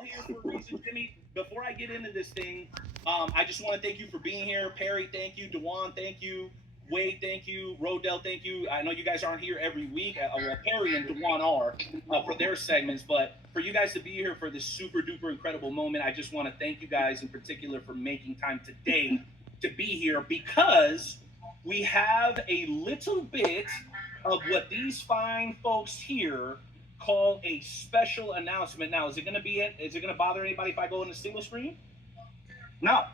all here for a reason, Jimmy. Before I get into this thing, I just want to thank you for being here. Perry, thank you. Dewan, thank you. Wade, thank you. Rodell, thank you. I know you guys aren't here every week. Well, Perry and Dewan are for their segments, but for you guys to be here for this super duper incredible moment, I just want to thank you guys in particular for making time today to be here, because we have a little bit of what these fine folks here call a special announcement. Now, is it going to bother anybody if I go in a single screen? No.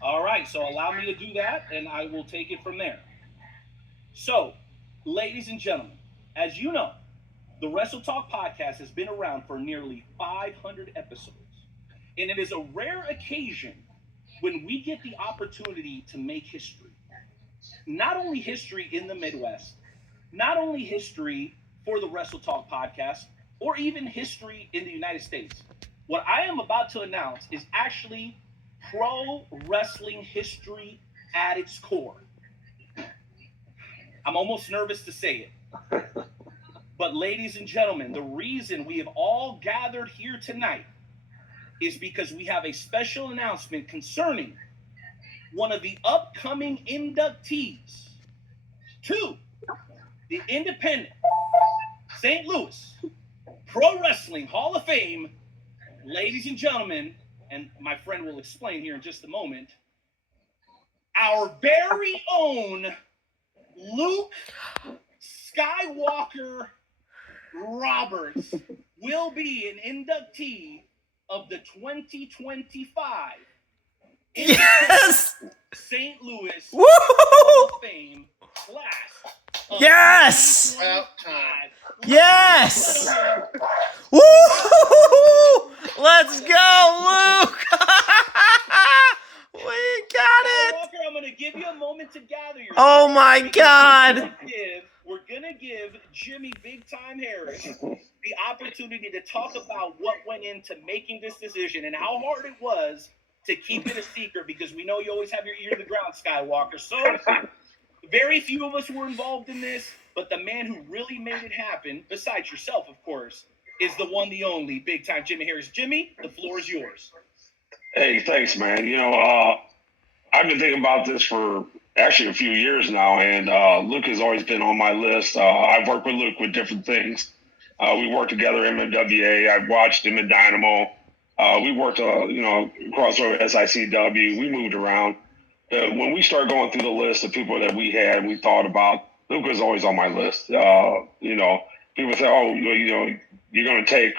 All right, so allow me to do that, and I will take it from there. So, ladies and gentlemen, as you know, the WrestleTalk Podcast has been around for nearly 500 episodes, and it is a rare occasion when we get the opportunity to make history. Not only history in the Midwest, not only history for the WrestleTalk Podcast, or even history in the United States. What I am about to announce is actually pro wrestling history at its core. I'm almost nervous to say it. But ladies and gentlemen, the reason we have all gathered here tonight is because we have a special announcement concerning one of the upcoming inductees to the Independent St. Louis Pro Wrestling Hall of Fame. Ladies and gentlemen, and my friend will explain here in just a moment, our very own Luke Skywalker Roberts will be an inductee of the 2025 Yes! St. Louis Woo! Hall of Fame class. Yes! About time. Yes! Woo! Let's go, Luke! We got it! Walker, I'm going to give you a moment to gather yourself. Oh my God! We're going to give Jimmy Big Time Harris the opportunity to talk about what went into making this decision and how hard it was to keep it a secret, because we know you always have your ear to the ground, Skywalker. So, very few of us were involved in this, but the man who really made it happen, besides yourself, of course, is the one, the only, Big Time Jimmy Harris. Jimmy, the floor is yours. Hey, thanks, man. I've been thinking about this for actually a few years now, and Luke has always been on my list. I've worked with Luke with different things. We worked together in MWA. I've watched him in Dynamo. We worked, crossroad SICW. We moved around. When we started going through the list of people that we had, we thought about, Luke was always on my list. People say, oh, you're going to take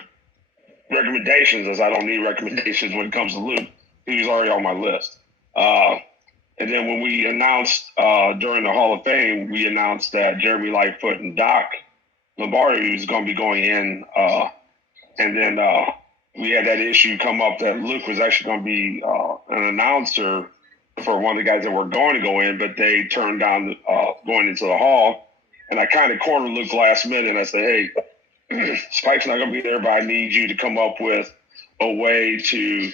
recommendations, as I don't need recommendations when it comes to Luke. He was already on my list. And then when we announced during the Hall of Fame, we announced that Jeremy Lightfoot and Doc Lombardi was going to be going in. And then we had that issue come up that Luke was actually going to be an announcer for one of the guys that were going to go in, but they turned down going into the hall. And I kind of cornered Luke last minute, and I said, hey, Spike's not going to be there, but I need you to come up with a way to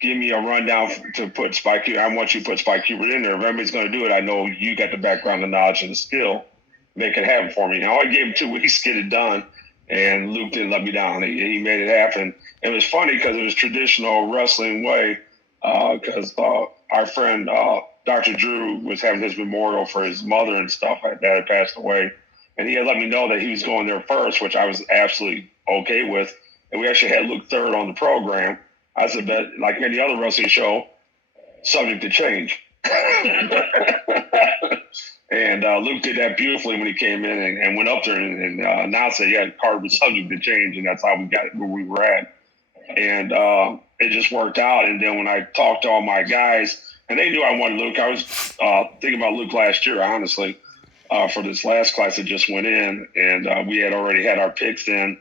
give me a rundown to put Spike Hubert. I want you to put Spike Hubert in there. If everybody's going to do it, I know you got the background, the knowledge, and the skill. Make it happen for me. Now, I gave him 2 weeks to get it done, and Luke didn't let me down. He made it happen. It was funny because it was traditional wrestling way, because our friend Dr. Drew was having his memorial for his mother and stuff that had passed away. And he had let me know that he was going there first, which I was absolutely okay with. And we actually had Luke third on the program. I said that, like any other wrestling show, subject to change. And Luke did that beautifully when he came in and went up there and announced that, yeah, card was subject to change. And that's how we got where we were at. And it just worked out. And then when I talked to all my guys, and they knew I wanted Luke. I was thinking about Luke last year, honestly, for this last class that just went in. And we had already had our picks in.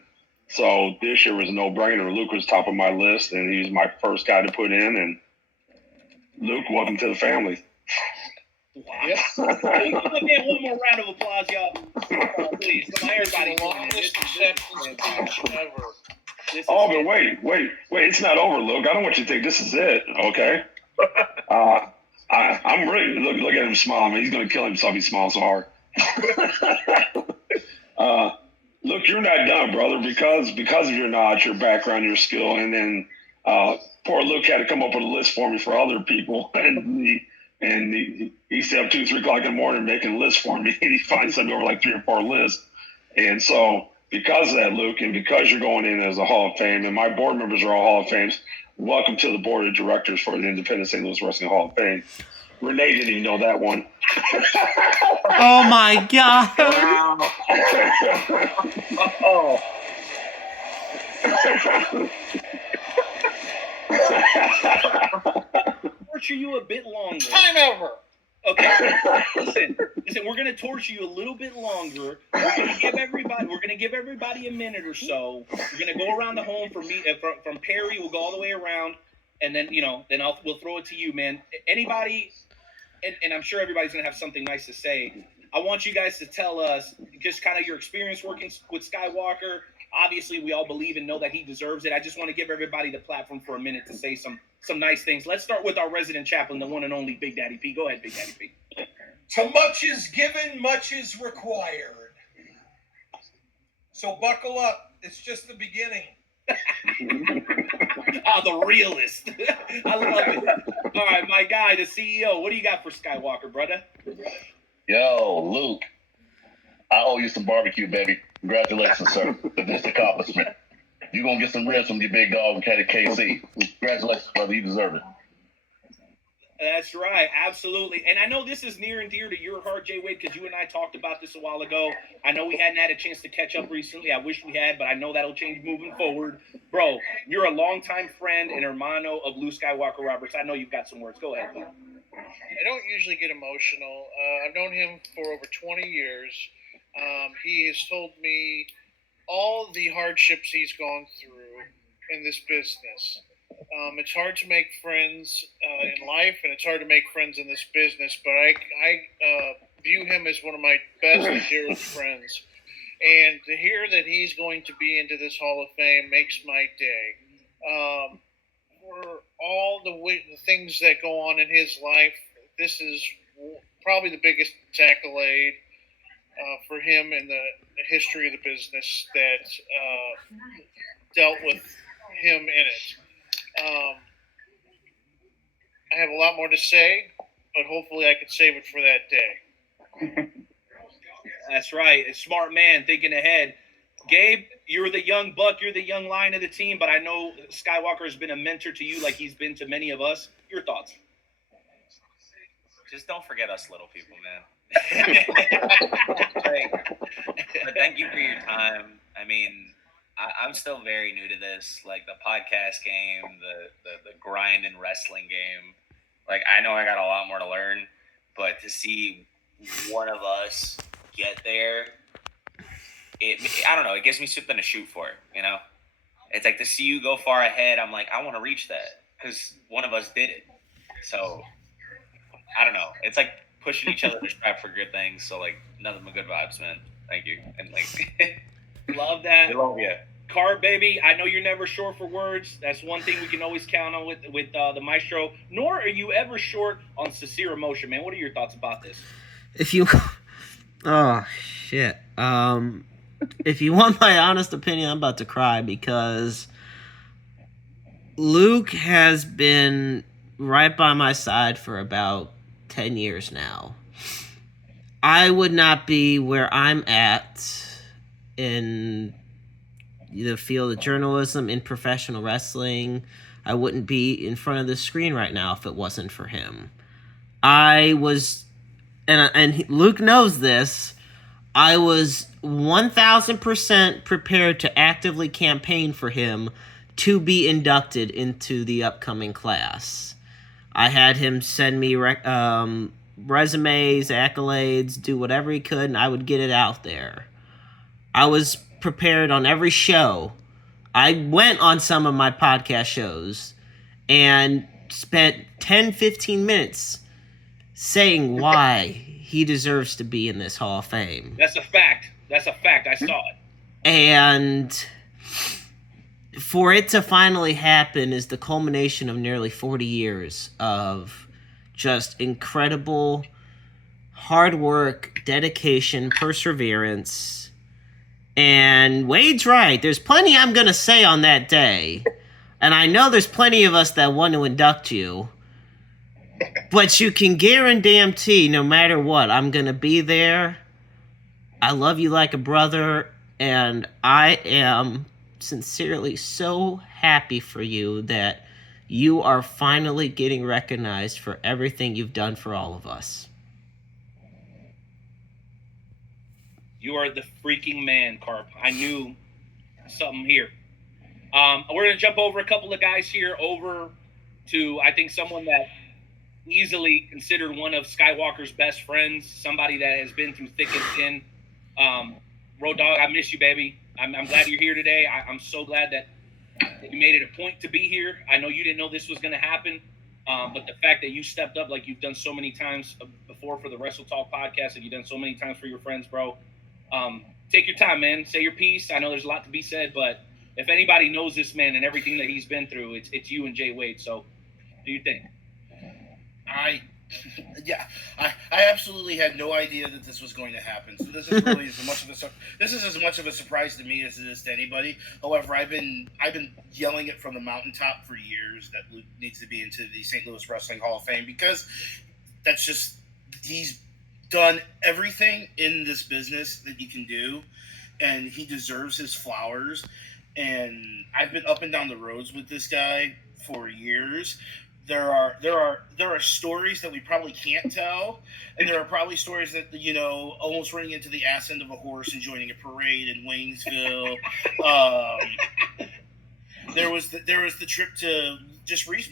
So this year was a no-brainer. Luke was top of my list, and he was my first guy to put in. And Luke, welcome to the family. Wow. Yep. Give the man one more round of applause, y'all. Please, come on, everybody. Longest acceptance speech ever. But wait. It's not over, Luke. I don't want you to think this is it, okay? I'm really, look at him smile, man. He's going to kill himself. He smiles so hard. Look, you're not done, brother, because of your knowledge, your background, your skill, and then Poor Luke had to come up with a list for me for other people, and he stayed up 2, 3 o'clock in the morning making lists for me. And he finally sent me over like 3 or 4 lists. And so because of that, Luke, and because you're going in as a Hall of Fame, and my board members are all Hall of Fames, welcome to the board of directors for the Independent St. Louis Wrestling Hall of Fame. Renee didn't even know that one. Oh my God. Oh. Torture you a bit longer. Time over. Okay. Listen, we're gonna torture you a little bit longer. We're gonna give everybody a minute or so. We're gonna go around the home from Perry. We'll go all the way around, and then we'll throw it to you, man. Anybody, and I'm sure everybody's gonna have something nice to say. I want you guys to tell us just kind of your experience working with Skywalker. Obviously, we all believe and know that he deserves it. I just want to give everybody the platform for a minute to say some nice things. Let's start with our resident chaplain, the one and only Big Daddy P. Go ahead, Big Daddy P. To much is given, much is required. So buckle up. It's just the beginning. The realist. I love it. All right, my guy, the CEO. What do you got for Skywalker, brother? Yo, Luke, I owe you some barbecue, baby. Congratulations, sir, for this accomplishment. You're going to get some ribs from your big dog and Caddy KC. Congratulations, brother. You deserve it. That's right. Absolutely. And I know this is near and dear to your heart, Jay Wade, because you and I talked about this a while ago. I know we hadn't had a chance to catch up recently. I wish we had, but I know that'll change moving forward. Bro, you're a longtime friend and hermano of Luke Skywalker Roberts. I know you've got some words. Go ahead, man. I don't usually get emotional. I've known him for over 20 years. He has told me all the hardships he's gone through in this business. It's hard to make friends in life, and it's hard to make friends in this business, but I view him as one of my best and dearest friends. And to hear that he's going to be into this Hall of Fame makes my day. For all the things that go on in his life, this is probably the biggest accolade for him in the history of the business that dealt with him in it. I have a lot more to say, but hopefully I can save it for that day. That's right. A smart man thinking ahead. Gabe, you're the young buck. You're the young lion of the team, but I know Skywalker has been a mentor to you like he's been to many of us. Your thoughts? Just don't forget us little people, man. But thank you for your time. I mean, I'm still very new to this, like the podcast game, the grind and wrestling game. Like, I know I got a lot more to learn, but to see one of us get there, I don't know, it gives me something to shoot for, you know? It's like to see you go far ahead, I'm like, I want to reach that because one of us did it. So, I don't know. It's like pushing each other to strive for good things. So, like, nothing but good vibes, man. Thank you. And, like, love that. I love you. Card, baby, I know you're never short for words. That's one thing we can always count on with the maestro. Nor are you ever short on sincere emotion, man. What are your thoughts about this? If you want my honest opinion, I'm about to cry because Luke has been right by my side for about 10 years now. I would not be where I'm at in the field of journalism, in professional wrestling. I wouldn't be in front of the screen right now if it wasn't for him. I was, and Luke knows this, I was 1,000% prepared to actively campaign for him to be inducted into the upcoming class. I had him send me resumes, accolades, do whatever he could, and I would get it out there. I was prepared on every show. I went on some of my podcast shows and spent 10, 15 minutes saying why he deserves to be in this Hall of Fame. That's a fact. That's a fact. I saw it. And for it to finally happen is the culmination of nearly 40 years of just incredible hard work, dedication, perseverance. And Wade's right. There's plenty I'm going to say on that day. And I know there's plenty of us that want to induct you. But you can guarantee no matter what, I'm going to be there. I love you like a brother. And I am sincerely so happy for you that you are finally getting recognized for everything you've done for all of us. You are the freaking man, Carp. I knew something here. We're going to jump over a couple of guys here over to, I think, someone that easily considered one of Skywalker's best friends, somebody that has been through thick and thin. Road Dogg, I miss you, baby. I'm glad you're here today. I'm so glad that you made it a point to be here. I know you didn't know this was going to happen, but the fact that you stepped up like you've done so many times before for the WrestleTalk podcast, and you've done so many times for your friends, bro. Take your time, man. Say your piece. I know there's a lot to be said, but if anybody knows this man and everything that he's been through, it's you and Jay Wade. So, do you think? I absolutely had no idea that this was going to happen. So this is really as much of a surprise to me as it is to anybody. However, I've been yelling it from the mountaintop for years that Luke needs to be into the St. Louis Wrestling Hall of Fame, because that's just, he's done everything in this business that you can do, and he deserves his flowers. And I've been up and down the roads with this guy for years. There are stories that we probably can't tell, and there are probably stories that, almost running into the ass end of a horse and joining a parade in Waynesville. There was the trip to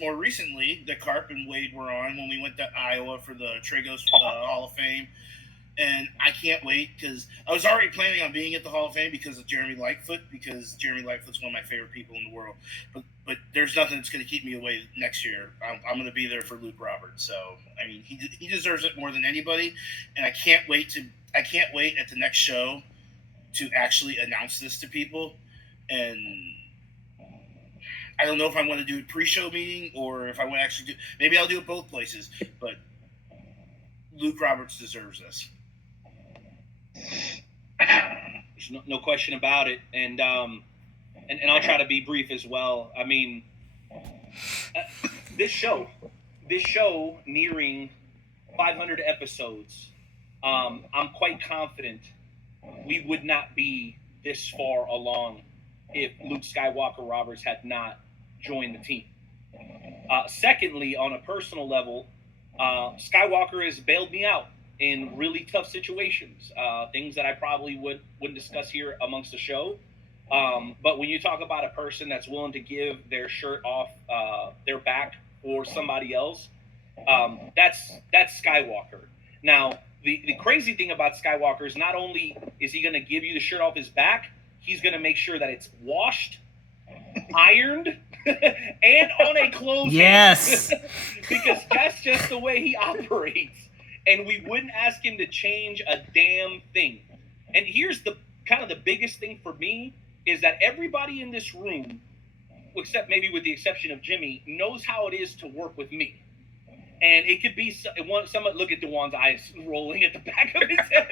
more recently that Carp and Wade were on when we went to Iowa for the Tragos Hall of Fame. And I can't wait, because I was already planning on being at the Hall of Fame because of Jeremy Lightfoot, because Jeremy Lightfoot's one of my favorite people in the world. But there's nothing that's going to keep me away next year. I'm going to be there for Luke Roberts. So, I mean, he deserves it more than anybody. And I can't wait at the next show to actually announce this to people. And I don't know if I want to do a pre-show meeting or if I want to actually maybe I'll do it both places. But Luke Roberts deserves this. There's no question about it, and I'll try to be brief as well. I mean, this show nearing 500 episodes, I'm quite confident we would not be this far along if Luke Skywalker Roberts had not joined the team. Secondly, on a personal level, Skywalker has bailed me out in really tough situations, things that I probably wouldn't discuss here amongst the show. But when you talk about a person that's willing to give their shirt off their back for somebody else, that's Skywalker. Now, the crazy thing about Skywalker is not only is he going to give you the shirt off his back, he's going to make sure that it's washed, ironed, and on a clothes Yes. because that's just the way he operates. And we wouldn't ask him to change a damn thing. And here's the kind of the biggest thing for me is that everybody in this room, except maybe with the exception of Jimmy, knows how it is to work with me. And it could be someone, look at Dewan's eyes rolling at the back of his head.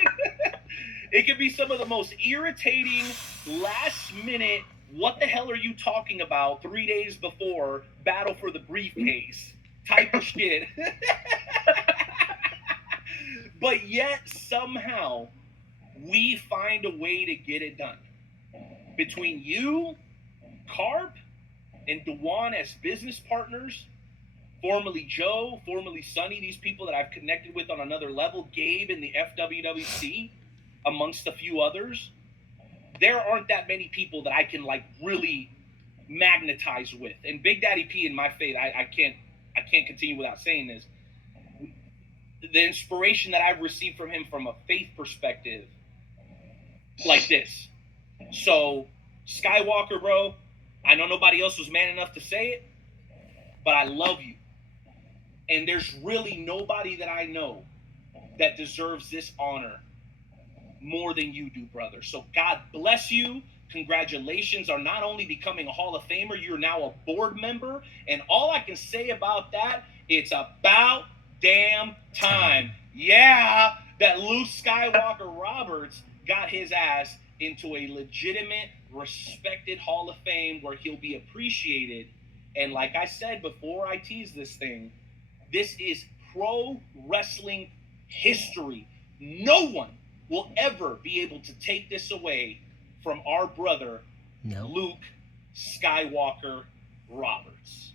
It could be some of the most irritating, last minute, what the hell are you talking about 3 days before battle for the briefcase type of shit. But yet, somehow, we find a way to get it done. Between you, Carp, and Dewan as business partners, formerly Joe, formerly Sonny, these people that I've connected with on another level, Gabe in the FWWC, amongst a few others, there aren't that many people that I can really magnetize with. And Big Daddy P in my faith, I can't continue without saying this. The inspiration that I've received from him from a faith perspective, like this. So, Skywalker, bro, I know nobody else was man enough to say it, but I love you. And there's really nobody that I know that deserves this honor more than you do, brother. So God bless you. Congratulations on not only becoming a Hall of Famer, you're now a board member. And all I can say about that, it's about damn time. Yeah, that Luke Skywalker Roberts got his ass into a legitimate, respected Hall of Fame where he'll be appreciated And like I said before I tease this thing, this is pro wrestling history. No one will ever be able to take this away from our brother, Luke Skywalker Roberts.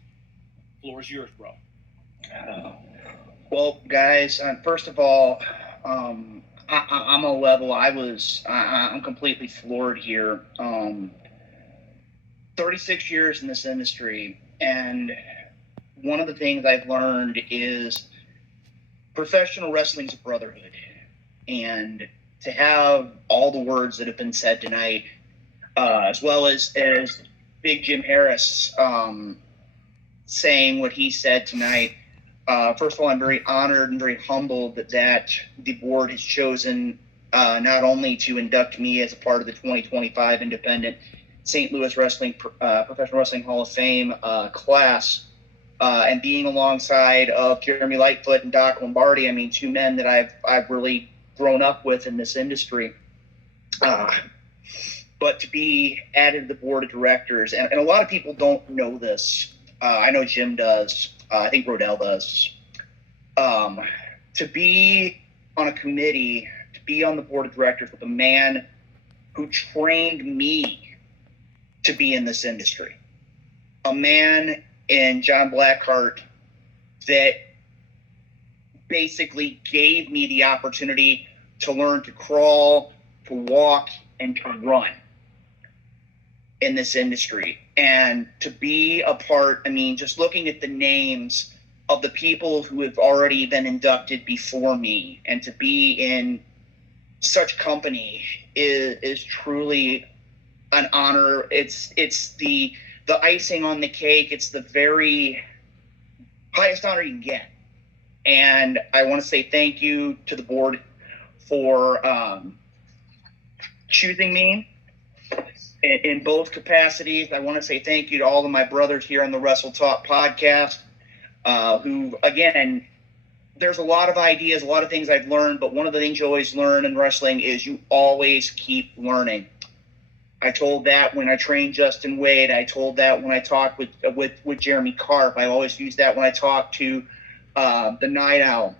Floor is yours, bro. Well, guys, first of all, I'm a level. I'm completely floored here. 36 years in this industry, and one of the things I've learned is professional wrestling is a brotherhood. And to have all the words that have been said tonight, as well as Big Jim Harris saying what he said tonight, first of all, I'm very honored and very humbled that the board has chosen not only to induct me as a part of the 2025 Independent St. Louis Wrestling Professional Wrestling Hall of Fame class, and being alongside of Jeremy Lightfoot and Doc Lombardi. I mean, two men that I've really grown up with in this industry. But to be added to the board of directors, and a lot of people don't know this. I know Jim does. I think Rodell does. To be on a committee, to be on the board of directors with a man who trained me to be in this industry, a man in John Blackheart that basically gave me the opportunity to learn to crawl, to walk, and to run in this industry. And to be a part, I mean, just looking at the names of the people who have already been inducted before me, and to be in such company is truly an honor. It's the icing on the cake. It's the very highest honor you can get. And I want to say thank you to the board for choosing me in both capacities. I want to say thank you to all of my brothers here on the WrestleTalk Podcast, who, again, there's a lot of ideas, a lot of things I've learned, but one of the things you always learn in wrestling is you always keep learning. I told that when I trained Justin Wade. I told that when I talked with Jeremy Karp. I always use that when I talk to the Night Owl.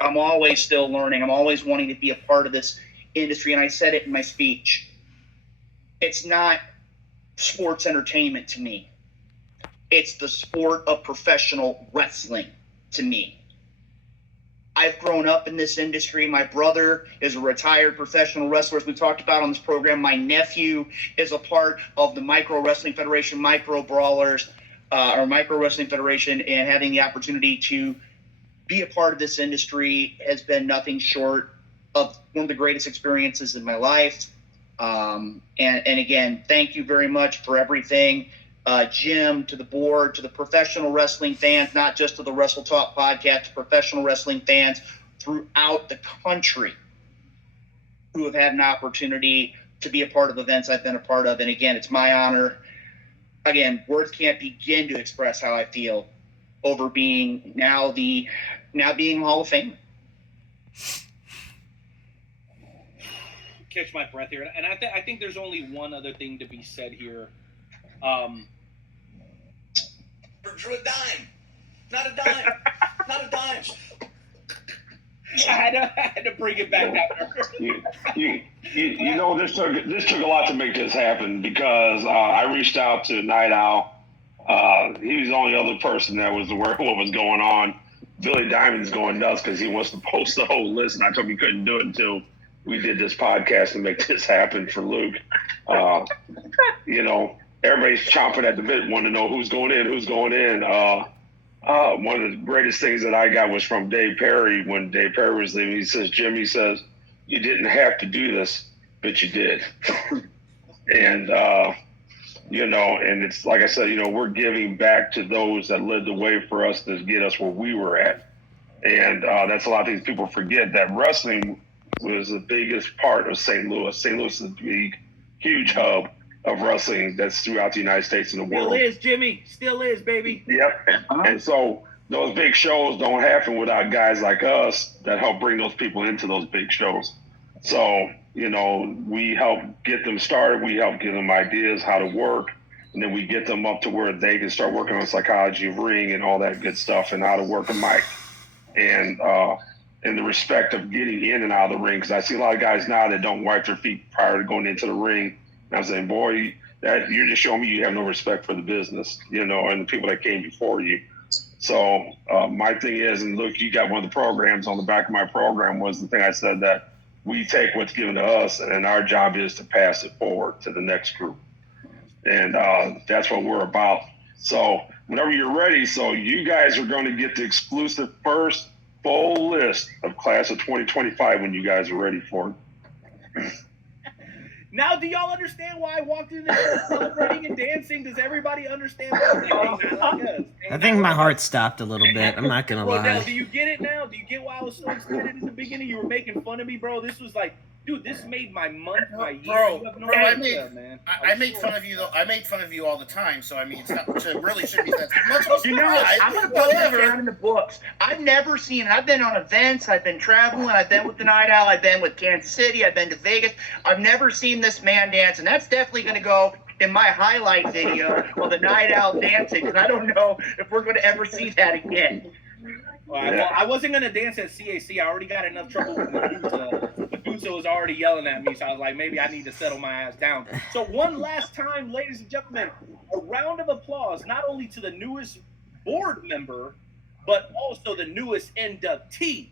I'm always still learning. I'm always wanting to be a part of this industry, and I said it in my speech. It's not sports entertainment to me. It's the sport of professional wrestling to me. I've grown up in this industry. My brother is a retired professional wrestler, as we talked about on this program. My nephew is a part of the Micro Wrestling Federation, Micro Brawlers, or Micro Wrestling Federation, and having the opportunity to be a part of this industry has been nothing short of one of the greatest experiences in my life. And again, thank you very much for everything. Jim, to the board, to the professional wrestling fans, not just to the WrestleTalk Podcast, to professional wrestling fans throughout the country who have had an opportunity to be a part of events I've been a part of. And again, it's my honor. Again, words can't begin to express how I feel over being now being Hall of Fame. Catch my breath here, and I think there's only one other thing to be said here. Drew a dime. Not a dime. Not a dime. I had to bring it back down. You know, this took a lot to make this happen, because I reached out to Night Owl. He was the only other person that was aware of what was going on. Billy Diamond's going nuts because he wants to post the whole list, and I told him he couldn't do it until we did this podcast to make this happen for Luke. You know, everybody's chomping at the bit, wanting to know who's going in. One of the greatest things that I got was from Dave Perry. When Dave Perry was leaving, he says, Jim, he says, you didn't have to do this, but you did. And, you know, and it's like I said, you know, we're giving back to those that led the way for us to get us where we were at. And that's a lot of things people forget, that wrestling was the biggest part of St. Louis. St. Louis is the huge hub of wrestling that's throughout the United States and the world. Still is, Jimmy. Still is, baby. Yep. And so those big shows don't happen without guys like us that help bring those people into those big shows. So, you know, we help get them started. We help give them ideas how to work. and then we get them up to where they can start working on psychology of ring and all that good stuff and how to work a mic and the respect of getting in and out of the ring. Because I see a lot of guys now that don't wipe their feet prior to going into the ring. And I'm saying, boy, that you're just showing me you have no respect for the business, and the people that came before you. So my thing is, and look, you got one of the programs on the back of my program was the thing I said that we take what's given to us, and our job is to pass it forward to the next group. And that's what we're about. So whenever you're ready, so you guys are going to get the exclusive first full list of class of 2025 when you guys are ready for it. Now, do y'all understand why I walked in there celebrating and dancing? Does everybody understand what I'm doing? I think my heart stopped a little bit. I'm not gonna Rodell, lie. do you get it now? Do you get why I was so excited in the beginning? You were making fun of me, bro. This was like, dude, this made my month, my year. Bro, You have no I idea, man. I made fun of you though. I make fun of you all the time, so I mean, it's not really shouldn't be that much. I'm going to put that down in the books. I've never seen it. I've been on events. I've been traveling. I've been with the Night Owl. I've been with Kansas City. I've been to Vegas. I've never seen this man dance, and that's definitely going to go in my highlight video of the Night Owl dancing, because I don't know if we're going to ever see that again. All right, well, I wasn't going to dance at CAC. I already got enough trouble with Medusa. Medusa was already yelling at me, so I was like, maybe I need to settle my ass down. So one last time, ladies and gentlemen, a round of applause, not only to the newest board member, but also the newest inductee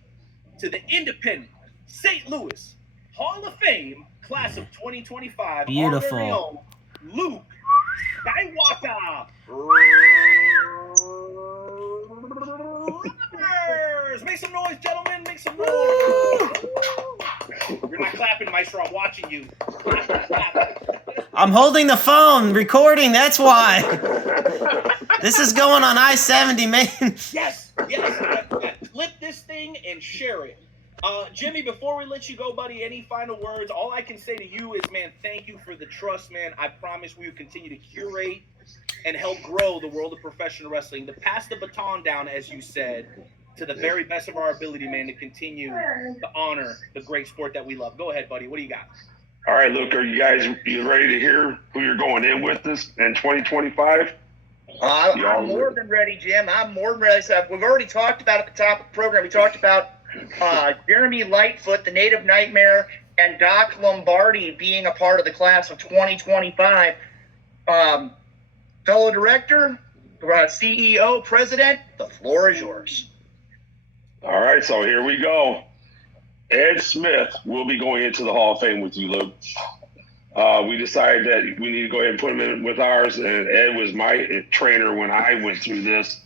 to the Independent St. Louis Hall of Fame class of 2025. Beautiful. Our very own Luke Skywalker. Make some noise, gentlemen. Make some noise. You're not clapping, Maestro. I'm watching you. I'm holding the phone, recording. That's why. This is going on I-70, man. Yes. Clip this thing and share it. Jimmy, before we let you go, buddy, any final words? All I can say to you is, man, thank you for the trust, man. I promise we will continue to curate and help grow the world of professional wrestling, to pass the baton down, as you said, to the very best of our ability, man, to continue to honor the great sport that we love. Go ahead, buddy. What do you got? All right, Luke, are you ready to hear who you're going in with this in 2025? I'm more than ready, Jim. I'm more than ready. So we've already talked about at the top of the program. We talked about Jeremy Lightfoot, the Native Nightmare, and Doc Lombardi being a part of the class of 2025. Fellow director, CEO, president, the floor is yours. All right, so here we go. Ed Smith will be going into the Hall of Fame with you, Luke. We decided that we need to go ahead and put him in with ours, and Ed was my trainer when I went through this.